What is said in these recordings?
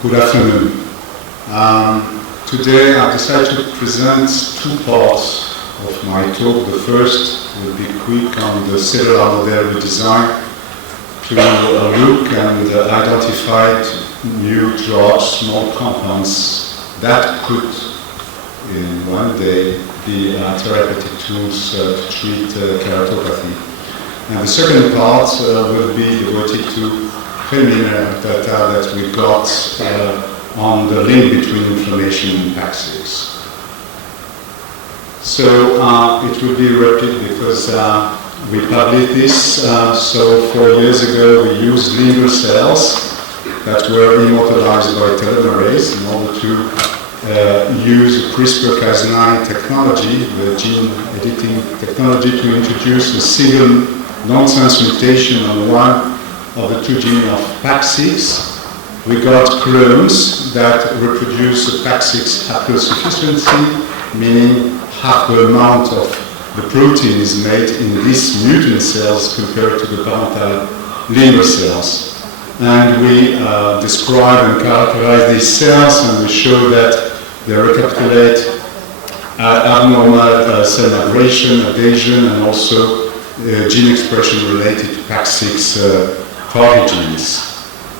Good afternoon. Today I've decided to present two parts of my talk. The first will be quick on the cellular model we designed to look and identify new drugs, small compounds that could in one day be therapeutic tools to treat keratopathy. And the second part will be devoted to preliminary data that we got on the link between inflammation and PAX6. So it will be rapid because we published this. So 4 years ago we used liver cells that were immortalized by telomerase in order to use CRISPR-Cas9 technology, the gene editing technology, to introduce a single nonsense mutation on one of the two genes of PAX6. We got clones that reproduce the PAX6 haplosufficiency, meaning half the amount of the protein is made in these mutant cells compared to the parental liver cells. And we describe and characterize these cells, and we show that they recapitulate abnormal cell migration, adhesion, and also gene expression related to PAX6 target genes.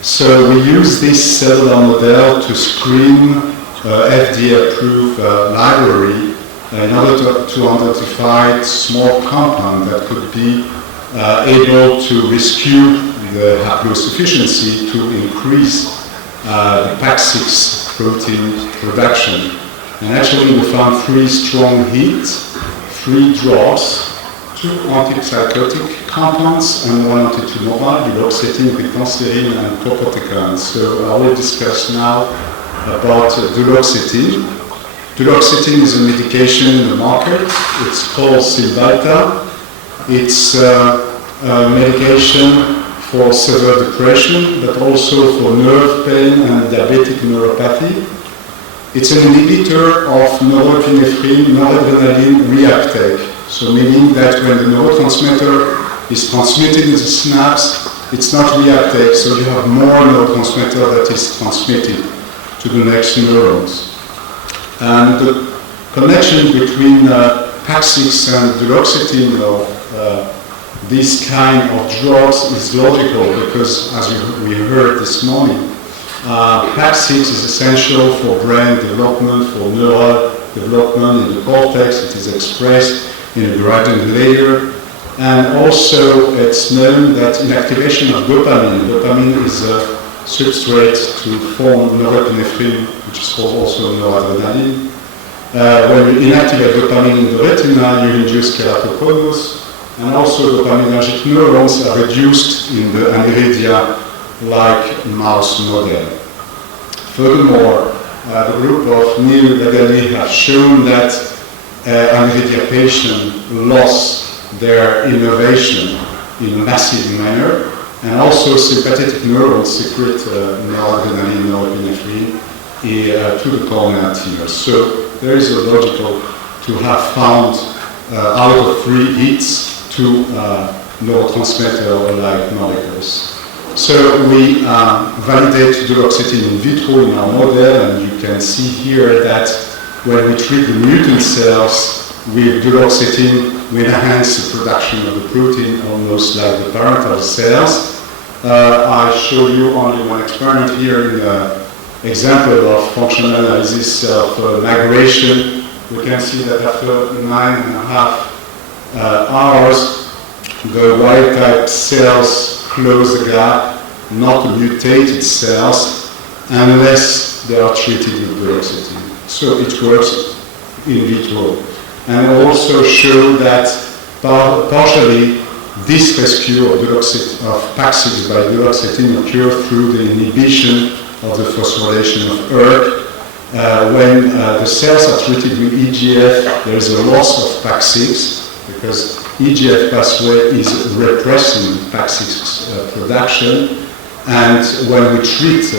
So we use this cellular model to screen FDA-approved library in order to identify small compound that could be able to rescue the haplosufficiency to increase the PAX6 protein production. And actually we found 3 strong hits, 3 drugs, 2 antipsychotic compounds and 1 antitumor, duloxetine, ritonserine, and topotecan. So I will discuss now about duloxetine. Duloxetine is a medication in the market. It's called Cymbalta. It's a medication for severe depression, but also for nerve pain and diabetic neuropathy. It's an inhibitor of norepinephrine, noradrenaline reuptake. So meaning that when the neurotransmitter is transmitted in the synapse, it's not reuptake, so you have more neurotransmitter that is transmitted to the next neurons. And the connection between PAX6 and duloxetine, this kind of drugs, is logical because, as we heard this morning, PAX6 is essential for brain development, for neural development in the cortex. It is expressed in a gradient layer, and also it's known that inactivation of dopamine is a substrate to form norepinephrine, which is called also noradrenaline. When you inactivate dopamine in the retina, you induce keratoconus, and also dopaminergic neurons are reduced in the aniridia-like mouse model. Furthermore, the group of Neil Lagali have shown that aniridia patients lost their innervation in a massive manner, and also sympathetic neurons secrete noradrenaline, norepinephrine to the cornea tear. So there is a logical to have found out of 3 hits 2 neurotransmitter-like molecules. So we validate duloxetine in vitro in our model, and you can see here that when we treat the mutant cells with duloxetine, we enhance the production of the protein almost like the parental cells. I show you only one experiment here in the example of functional analysis of migration. We can see that after 9.5 hours, the wild-type cells close the gap, not the mutated cells, unless they are treated with duloxetine. So it works in vitro. And also show that partially this rescue of PAX6 by duloxetine occurs through the inhibition of the phosphorylation of ERK. When the cells are treated with EGF, there is a loss of PAX6 because EGF pathway is repressing PAX6 production. And when we treat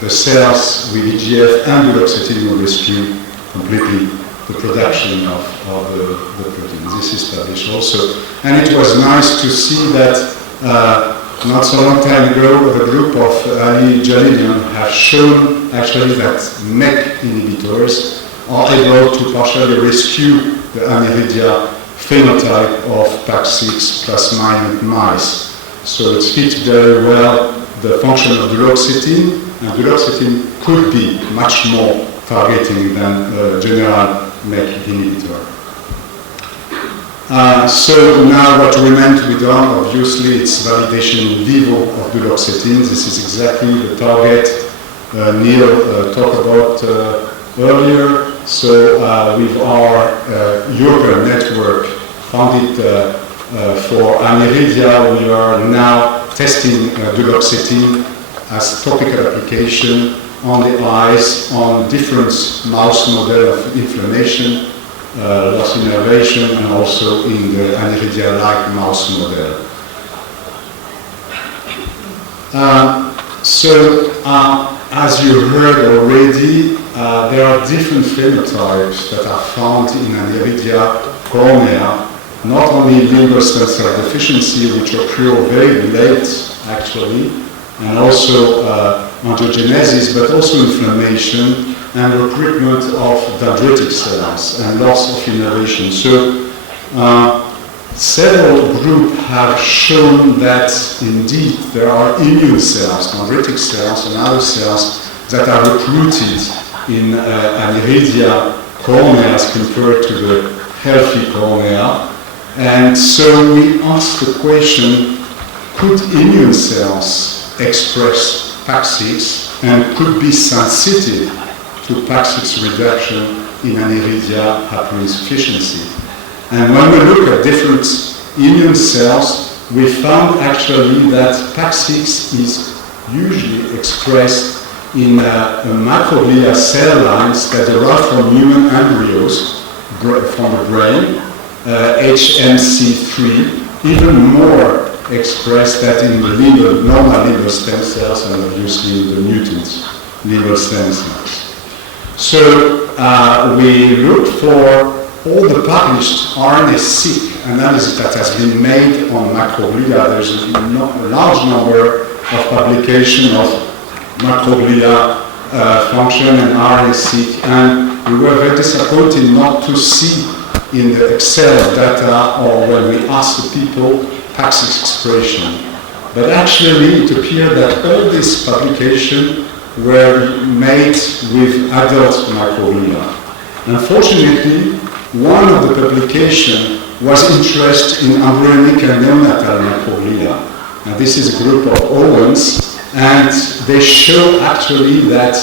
the cells with EGF and duloxetine, we rescue completely the production of the protein. This is published also. And it was nice to see that not so long time ago, the group of Ali Jalilian have shown actually that MEK inhibitors are able to partially rescue the aniridia phenotype of PAX6 plus minus mice. So it fits very well the function of duloxetine, and duloxetine could be much more targeting than a general MEK inhibitor. So now what remains to be done, obviously, it's validation in vivo of duloxetine. This is exactly the target Neil talked about earlier. So with our European network founded for aniridia, we are now testing duloxetine as topical application on the eyes on different mouse models of inflammation, loss innervation, and also in the aniridia-like mouse model. As you heard already, there are different phenotypes that are found in aniridia cornea, not only limbal stem cell deficiency, which occur very late actually, and also angiogenesis, but also inflammation and recruitment of dendritic cells and loss of innervation. So several groups have shown that indeed there are immune cells, dendritic cells and other cells that are recruited in aniridia cornea as compared to the healthy cornea. And so we asked the question, could immune cells express PAX6 and could be sensitive to PAX6 reduction in aniridia haploinsufficiency? And when we look at different immune cells, we found actually that PAX6 is usually expressed in microglia cell lines that derive from human embryos from the brain, HMC3, even more expressed that in the normal liver stem cells and obviously in the mutant liver stem cells. So we looked for all the published RNA-seq analysis that has been made on microglia. There's a large number of publications of microglia function and RNA-seq, and we were very disappointed not to see in the Excel data or when we asked the people PAX6 expression. But actually it appeared that all these publications were made with adult microglia. Unfortunately, one of the publications was interested in embryonic and neonatal microglia. And this is a group of Owens, and they show actually that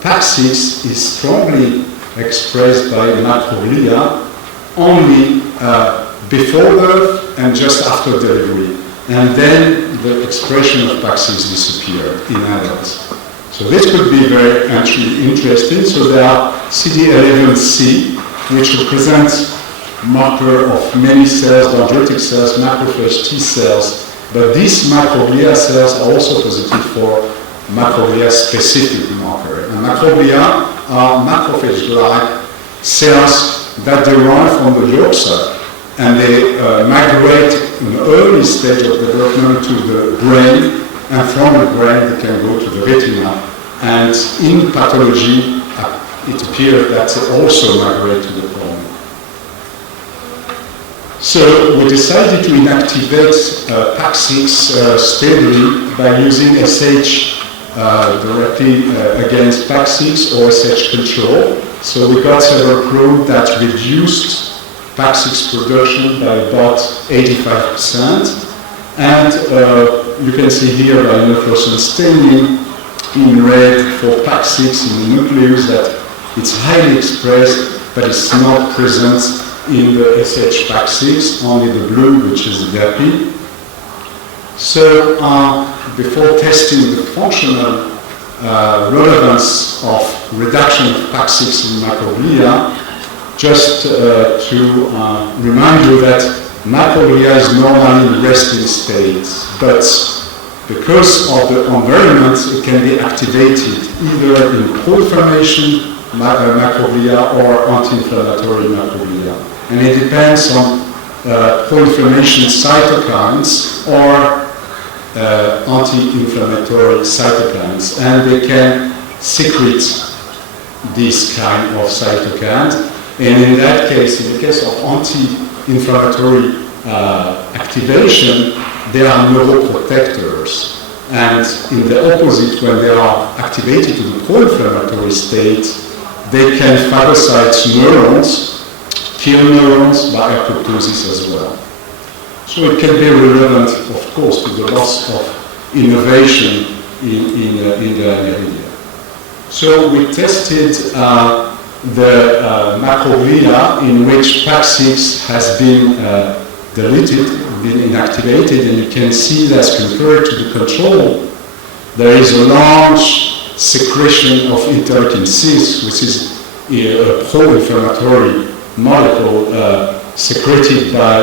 PAX6 is strongly expressed by microglia only before birth and just after delivery. And then the expression of PAX6 disappeared in adults. So this could be very actually interesting. So there are CD11C, which represents marker of many cells, dendritic cells, macrophage T cells, but these microglia cells are also positive for macroglia-specific marker. And macroglia are macrophage-like cells that derive from the yolk cell, and they migrate in the early stage of development to the brain, and from the brain they can go to the retina. And in pathology, it appears that they also migrate to the cornea. So we decided to inactivate PAX6 steadily by using SH directly against PAX6 or SH control. So we got several probes that reduced PAX6 production by about 85%. And you can see here by fluorescent staining in red for PAX6 in the nucleus that it's highly expressed, but it's not present in the SH PAX6, only the blue, which is the GAPI. So before testing the functional relevance of reduction of PAX6 in microglia, just to remind you that microglia is normally in resting state, but because of the environment, it can be activated either in pro-inflammation microglia or anti-inflammatory microglia. And it depends on pro-inflammation cytokines or anti-inflammatory cytokines, and they can secrete this kind of cytokines. And in that case, in the case of anti-inflammatory activation, they are neuroprotectors. And in the opposite, when they are activated to the pro-inflammatory state, they can phagocyte neurons, kill neurons by apoptosis as well. So it can be relevant, of course, to the loss of innovation in the aniridia. So we tested the macroglia in which PAC6 has been deleted, been inactivated, and you can see that compared to the control, there is a large secretion of interleukin-6, which is a pro-inflammatory molecule secreted by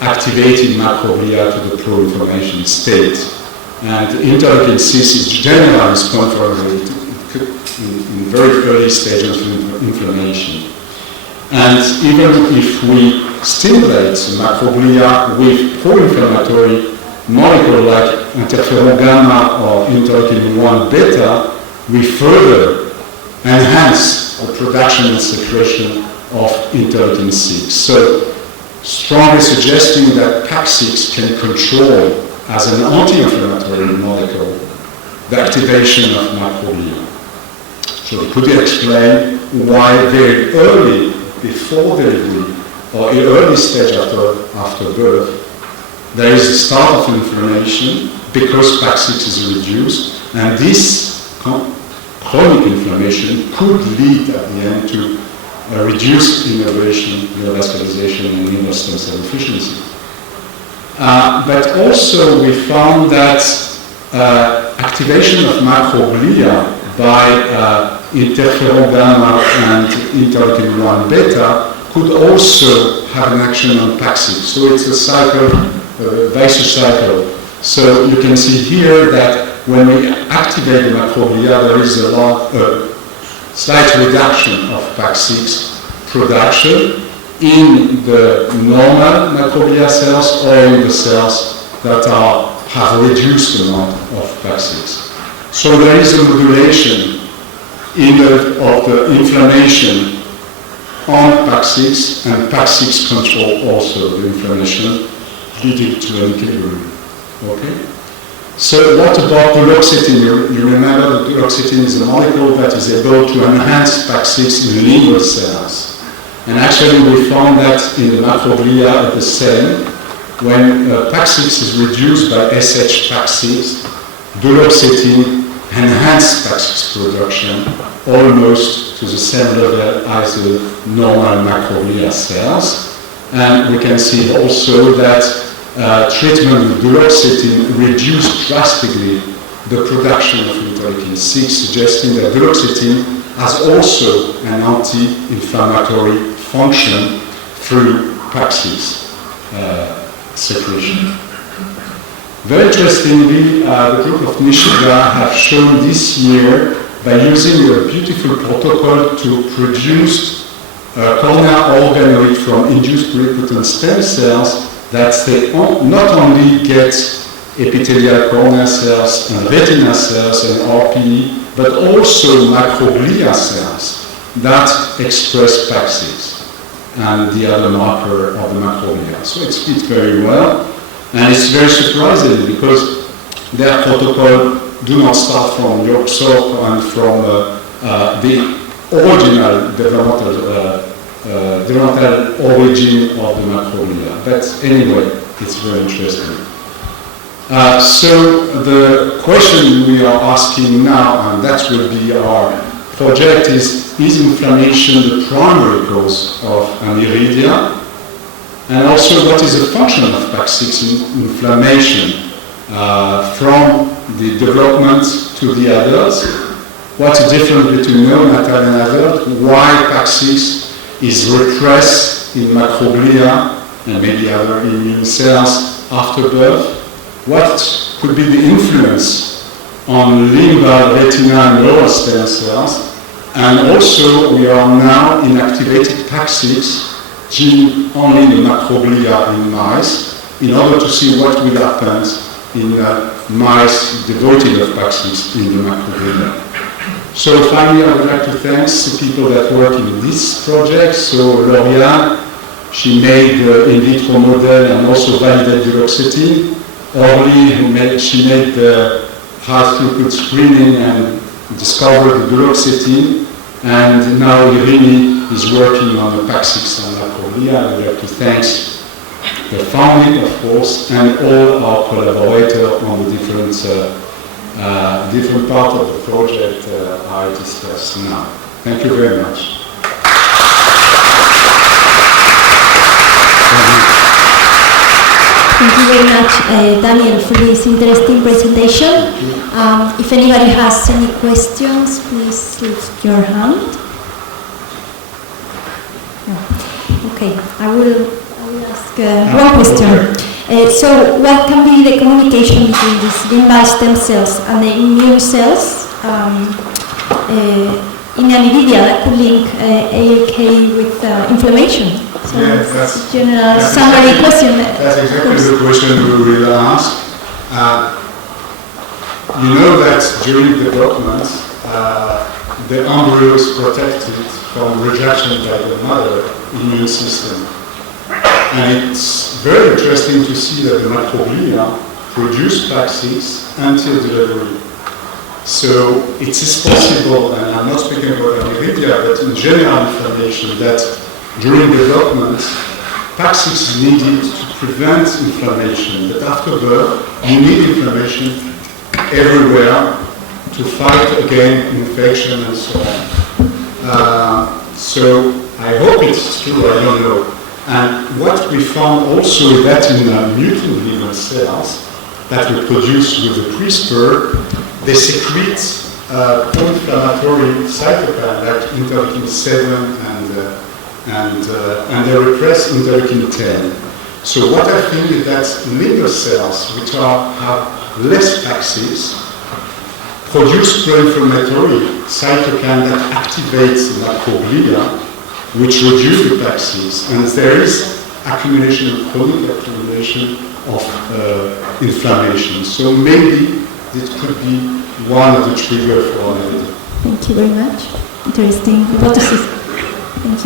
activating macroglia to the pro-inflammation state. And interleukin-6 is generally responsible in very early stages of inflammation. And even if we stimulate macroglia with pro-inflammatory molecule like interferon gamma or interleukin-1 beta, we further enhance the production and secretion of interleukin-6. So, strongly suggesting that PAC6 can control, as an anti-inflammatory molecule, the activation of macroglia. So could you explain why very early, before delivery, or in early stage after birth, there is a start of inflammation because PAC6 is reduced, and this chronic inflammation could lead at the end to reduced innervation, neovascularization, and liver stem cell efficiency. But also we found that activation of macroglia by interferon gamma and interleukin-1 beta could also have an action on PAC6. So it's a cycle, vicious cycle. So you can see here that when we activate the macroglia, there is a slight reduction of PAC6 production in the normal macroglia cells or in the cells that have reduced amount of PAC6. So there is a modulation of the inflammation on PAC6, and PAC6 control also the inflammation, leading to an equilibrium. Okay? So what about duloxetine? You remember that duloxetine is a molecule that is able to enhance PAC6 in liver cells. And actually we found that in the macroglia the same. When PAC6 is reduced by SH-PAC6, duloxetine enhances PAC6 production almost to the same level as the normal macroglia cells. And we can see also that treatment with duloxetine reduced drastically the production of interleukin-6, suggesting that duloxetine has also an anti-inflammatory function through PAC6 secretion. Very interestingly, the group of Nishida have shown this year by using a beautiful protocol to produce corneal organoid from induced pluripotent stem cells that they not only get epithelial cornea cells and retina cells and RPE, but also macroglia cells that express PAC6 and the other marker of the macroglia. So it fits very well, and it's very surprising because their protocol do not start from yolk soap and from the original developmental origin of the macroglia. But anyway, it's very interesting. So the question we are asking now, and that will be our project, is inflammation the primary cause of aniridia? And also, what is the function of PAC6 inflammation from the development to the adults? What's the difference between neonatal and adult? Why PAC6 is repressed in macroglia and maybe other immune cells after birth? What could be the influence on limbal, retina, and lower stem cells? And also, we are now inactivated PAC6 gene only in the macroglia in mice in order to see what will happen in mice devoted of PAX6 in the microglia. So finally, I would like to thank the people that work in this project. So L'Oréal, she made the in vitro model and also validated duloxetine. Orly, she made the high throughput screening and discovered the duloxetine. And now Irini is working on the PAX6 and microglia. I would like to thank the founding, of course, and all our collaborators on the different part of the project I discussed now. Thank you very much. Thank you very much, Daniel, for this interesting presentation. If anybody has any questions, please lift your hand. Okay, I will ask one question. So what can be the communication between these limbal stem cells and the immune cells in aniridia that could link ALK with inflammation? So yes, that's general summary question. That's exactly the question we will ask. You know that during development, the embryo is protected from rejection by the mother immune system. And it's very interesting to see that the microglia produce PAX6 until delivery. So it is possible, and I'm not speaking about aniridia, but in general inflammation, that during development, PAX6 is needed to prevent inflammation. But after birth, you need inflammation everywhere to fight against infection and so on. So I hope it's true, I don't know. And what we found also that in mutant liver cells that we produce with the CRISPR, they secrete pro-inflammatory cytokine like interleukin-7 and they repress interleukin-10. So what I think is that liver cells, which have less PAX6, produce pro-inflammatory cytokine that activates the microglia, which reduce the PAX6, and there is accumulation, chronic accumulation of inflammation. So maybe it could be one of the triggers for aniridia. Thank you very much. Interesting hypothesis. Thank you.